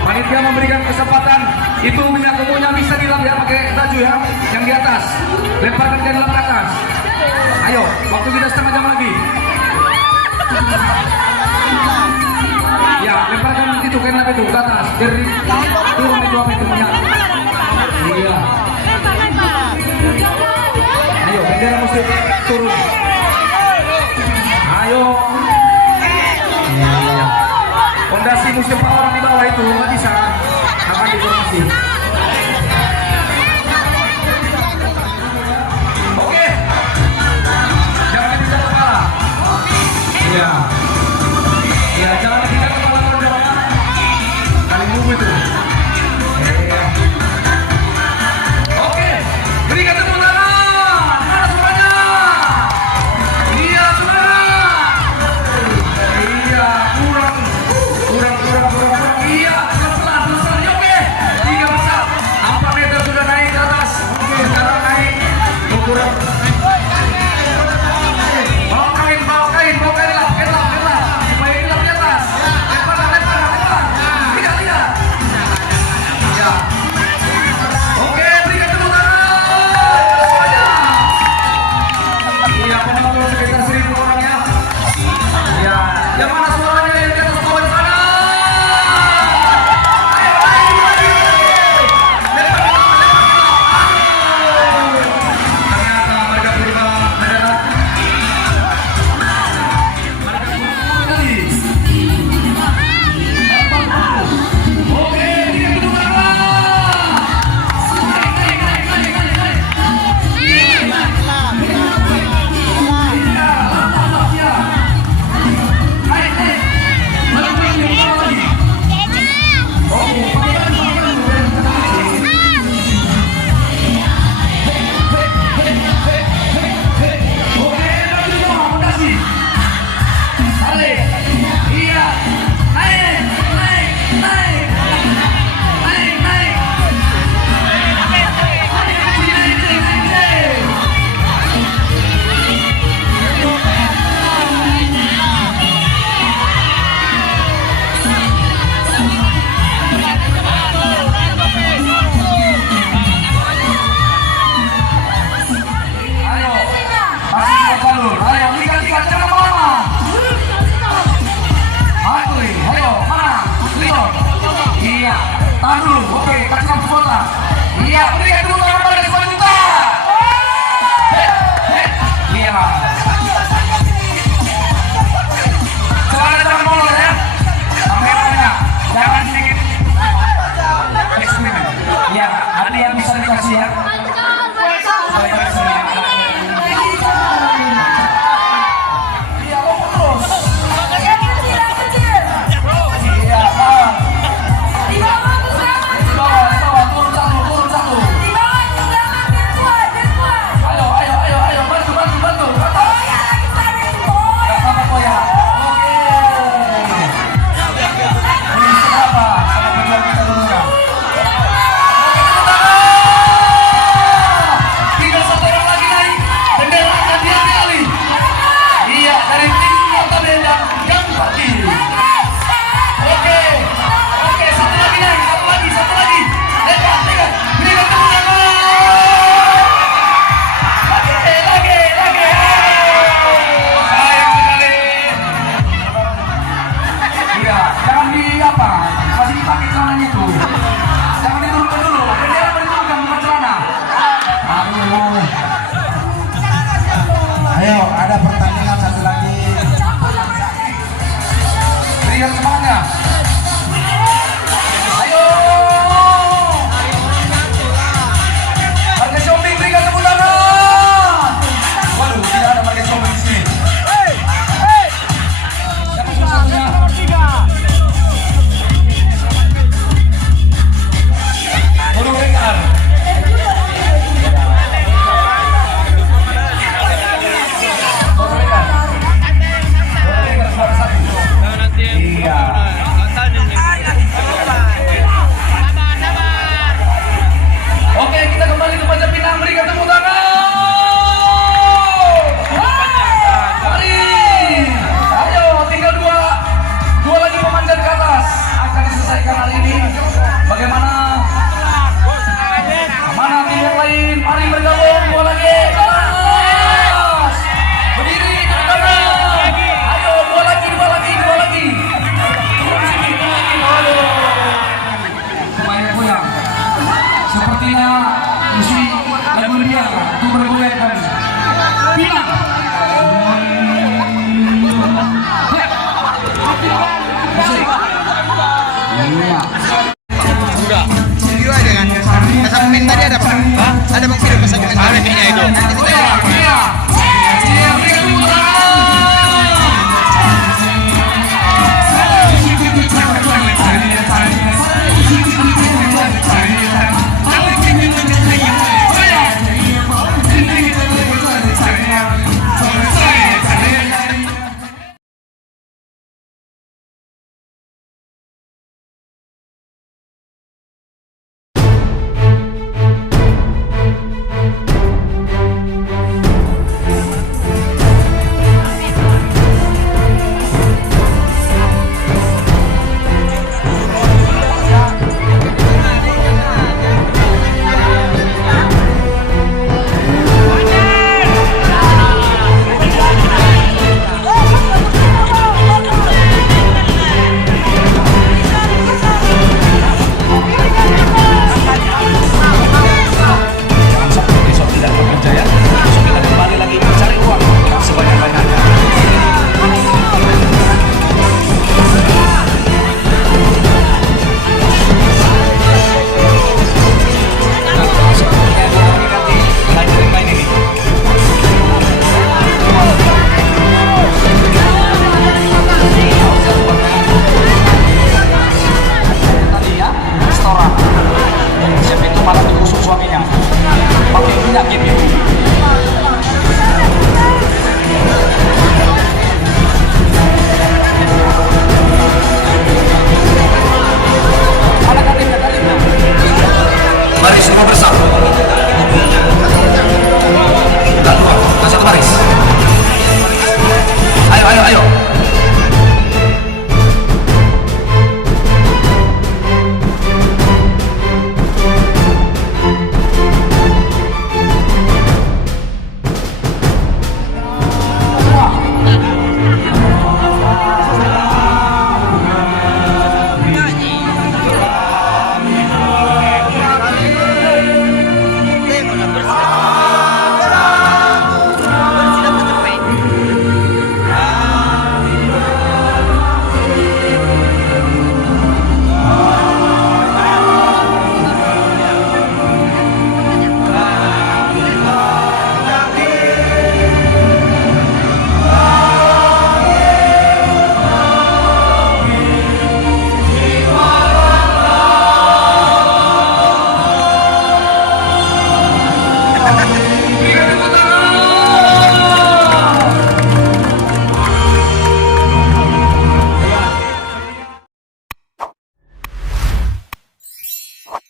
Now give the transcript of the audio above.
Panitia memberikan kesempatan itu minyak kukunya bisa dilap ya pakai baju ya yang di atas, lemparkan ke dalam ke atas. Ayo, waktu kita setengah jam lagi. Ya, lemparkan itu ke dalam itu ke atas, jadi turun itu apa itu minyak. Iya. Ayo, bendera mesti turun. Ayo. Iya. Fondasi musim Pak orang di bawah itu nggak bisa akan diformasi. Oke, jangan ditinggal kepala. Iya, iya jangan ditinggal kepala kawan-kawan. Kali nunggu itu. Oke, berikan tepuk tangan. Mana suaranya? Iya suara. Iya kurang. Iya, pelan-pelan. Oke, 3 besar. 4 meter sudah naik ke atas. Oke, sekarang naik. Kurang. Bawa kain lah. Supaya ini di atas. Lempar. Tidak. Ya. Oke, berikan tepuk tangan. Semuanya. Iya, penonton sekitar 1000 orang ya. Ya, yang mana suaranya yang di atas bawah di sana? Tahan dulu, oke, kasih lampu bola. Iya, berikan dulu tangan pada 5 juta. Iya. Soalnya jangan molor ya. Kameranya, jangan sedikit eksperimen. Ya, ada yang bisa dikasih ya. Ayo, ada pertandingan satu lagi. Berikan semangat. Ayo. Market shopping berikan tepuk tangan. Waduh, tidak ada market shopping di sini. Siapa satu-satunya? Waduh, Rekar. Iya. 5